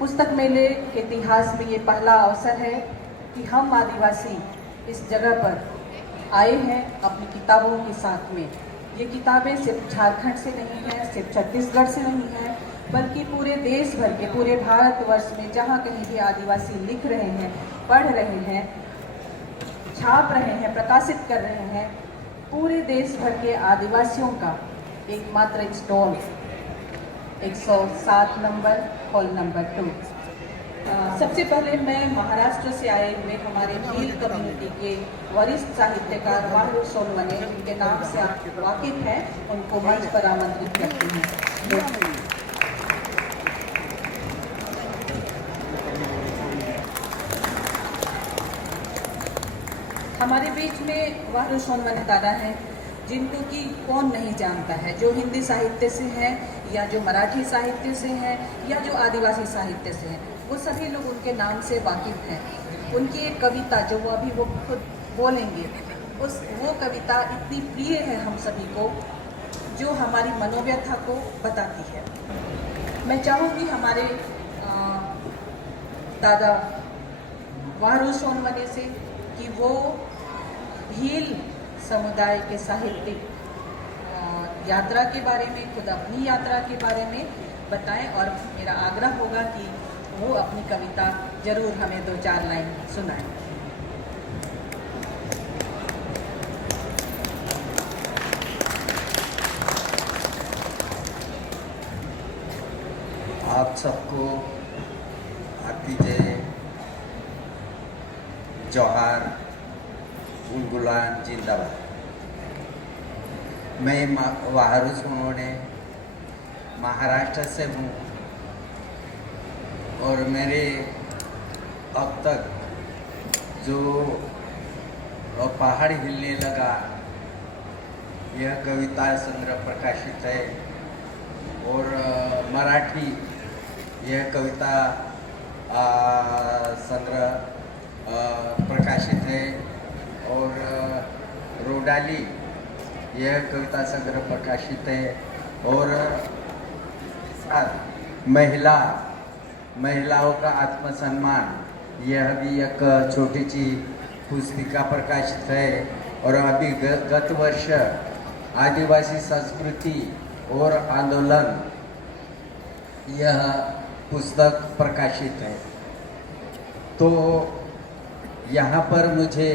पुस्तक मेले के इतिहास में ये पहला अवसर है कि हम आदिवासी इस जगह पर आए हैं अपनी किताबों के साथ में। ये किताबें सिर्फ झारखंड से नहीं हैं, सिर्फ छत्तीसगढ़ से नहीं हैं, बल्कि पूरे देश भर के, पूरे भारतवर्ष में जहाँ कहीं भी आदिवासी लिख रहे हैं, पढ़ रहे हैं, छाप रहे हैं, प्रकाशित कर रहे हैं, पूरे देश भर के आदिवासियों का एकमात्र स्टॉल 107 नंबर, हॉल नंबर 2। सबसे पहले मैं महाराष्ट्र से आए हुए हमारे भील कम्युनिटी के वरिष्ठ साहित्यकार वाहरू सोनवने, जिनके नाम से आप वाकिफ हैं, उनको मंच पर आमंत्रित करती हूँ। हमारे बीच में वाहरू सोनवने दादा हैं, जिनको कि कौन नहीं जानता है, जो हिंदी साहित्य से हैं या जो मराठी साहित्य से हैं या जो आदिवासी साहित्य से हैं, वो सभी लोग उनके नाम से वाकिफ हैं। उनकी एक कविता जो वो खुद बोलेंगे, वो कविता इतनी प्रिय है हम सभी को, जो हमारी मनोव्यथा को बताती है। मैं चाहूँगी हमारे दादा वाहरू सोनवने से कि वो भील समुदाय के साहित्यिक यात्रा के बारे में, खुद अपनी यात्रा के बारे में बताएं, और मेरा आग्रह होगा कि वो अपनी कविता जरूर हमें 2-4 लाइन सुनाएं। आप सबको हाथीजे जोहार, उंगुलान जिंदाबाद। मैं वाहरू सोनवने महाराष्ट्र से हूँ और मेरे अब तक जो पहाड़ हिलने लगा यह कविता संग्रह प्रकाशित है, और मराठी यह कविता संग्रह प्रकाशित है, और रोडाली यह कविता संग्रह प्रकाशित है, और महिलाओं का आत्मसम्मान यह भी एक छोटी सी पुस्तिका प्रकाशित है, और अभी गत वर्ष आदिवासी संस्कृति और आंदोलन यह पुस्तक प्रकाशित है। तो यहाँ पर मुझे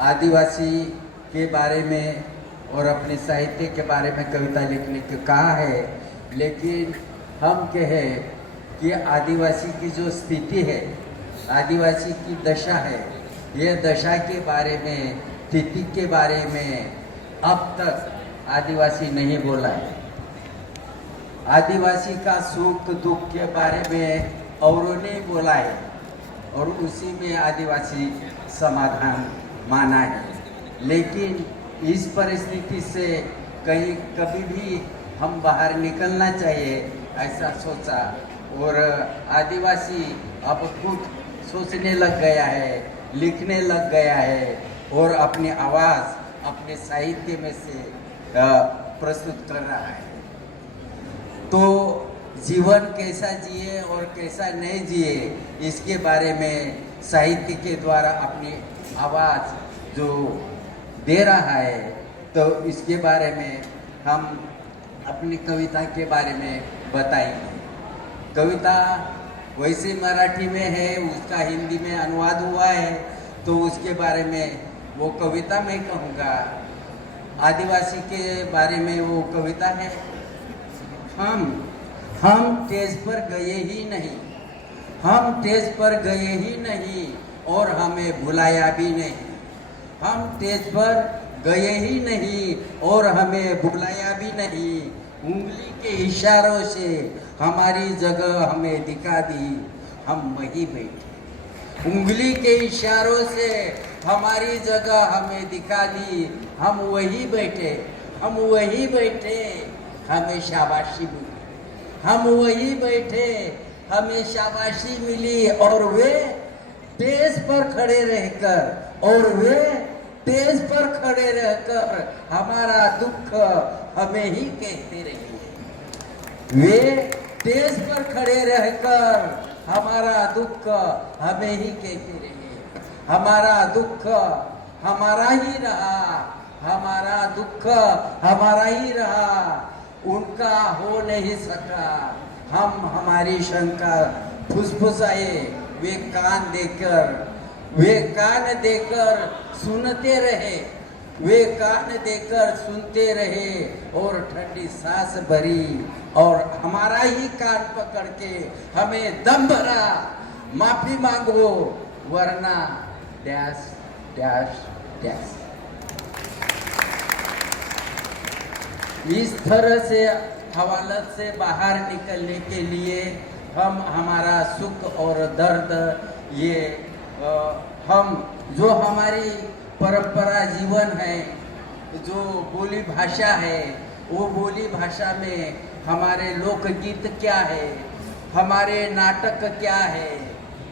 आदिवासी के बारे में और अपने साहित्य के बारे में कविता लिखने को कहा है, लेकिन हम कहें कि आदिवासी की जो स्थिति है, आदिवासी की दशा है, यह दशा के बारे में, स्थिति के बारे में अब तक आदिवासी नहीं बोला है। आदिवासी का सुख दुख के बारे में औरों ने बोला है, और उसी में आदिवासी समाधान माना है। लेकिन इस परिस्थिति से कभी भी हम बाहर निकलना चाहिए, ऐसा सोचा, और आदिवासी अब खुद सोचने लग गया है, लिखने लग गया है, और अपनी आवाज़ अपने साहित्य में से प्रस्तुत कर रहा है। तो जीवन कैसा जिए और कैसा नहीं जिए, इसके बारे में साहित्य के द्वारा अपनी आवाज़ जो दे रहा है, तो इसके बारे में हम अपनी कविता के बारे में बताएंगे। कविता वैसे मराठी में है, उसका हिंदी में अनुवाद हुआ है, तो उसके बारे में वो कविता मैं कहूँगा। आदिवासी के बारे में वो कविता है। हम स्टेज पर गए ही नहीं, हम स्टेज पर गए ही नहीं, और हमें बुलाया भी नहीं। हम स्टेज पर गए ही नहीं और हमें बुलाया भी नहीं। उंगली के इशारों से हमारी जगह हमें दिखा दी, हम वहीं बैठे। उंगली के इशारों से हमारी जगह हमें दिखा दी, हम वहीं बैठे, हम वहीं बैठे, हमें शाबाशी मिली। हम वहीं बैठे, हमें शाबाशी मिली, और वे स्टेज पर खड़े रहकर, स्टेज पर खड़े रहकर हमारा दुख हमें ही कहते रहे। वे देश पर खड़े रहकर हमारा दुख हमें ही कहते रहे, हमारा दुख हमारा ही रहा, हमारा दुख हमारा ही रहा, उनका हो नहीं सका। हम हमारी शंका फुसफुसाए, वे कान देकर सुनते रहे, वे कान देकर सुनते रहे और ठंडी सांस भरी और हमारा ही कान पकड़ के हमें दम भरा, माफी मांगो वरना डैश डैश डैश। इस तरह से हवालत से बाहर निकलने के लिए हम हमारा सुख और दर्द ये हम जो हमारी परंपरा जीवन है, जो बोली भाषा है, वो बोली भाषा में हमारे लोकगीत क्या है, हमारे नाटक क्या है,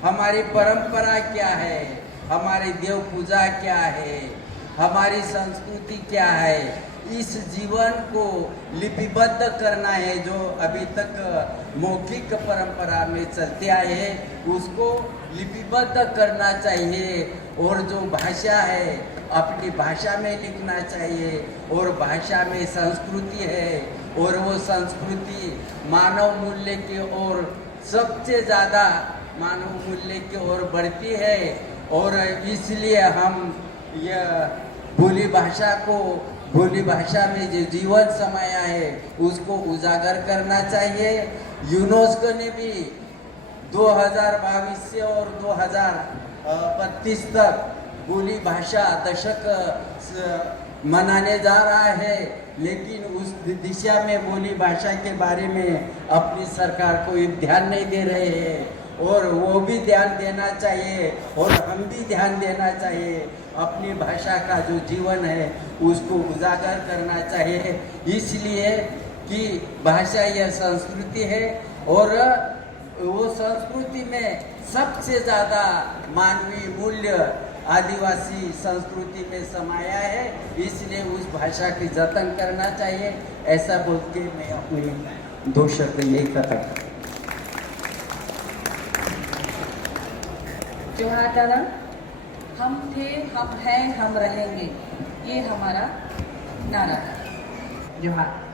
हमारी परंपरा क्या है, हमारी देव पूजा क्या है, हमारी संस्कृति क्या है, इस जीवन को लिपिबद्ध करना है। जो अभी तक मौखिक परंपरा में चलते आए हैं उसको लिपिबद्ध करना चाहिए और जो भाषा है अपनी भाषा में लिखना चाहिए और भाषा में संस्कृति है और वो संस्कृति मानव मूल्य की ओर सबसे ज़्यादा मानव मूल्य की ओर बढ़ती है और इसलिए हम यह बोली भाषा में जो जीवन समाया है उसको उजागर करना चाहिए। यूनेस्को ने भी 2022 से और 2032 तक बोली भाषा दशक मनाने जा रहा है, लेकिन उस दिशा में बोली भाषा के बारे में अपनी सरकार कोई ध्यान नहीं दे रहे हैं और वो भी ध्यान देना चाहिए और हम भी ध्यान देना चाहिए। अपनी भाषा का जो जीवन है उसको उजागर करना चाहिए, इसलिए कि भाषा यह संस्कृति है और वो संस्कृति में सबसे ज़्यादा मानवीय मूल्य आदिवासी संस्कृति में समाया है, इसलिए उस भाषा की जतन करना चाहिए। ऐसा बोल के मैं अपनी 2 शब्द यही कहता हूँ। जोहार दादा। हम थे, हम हैं, हम रहेंगे, ये हमारा नारा है। जोहार।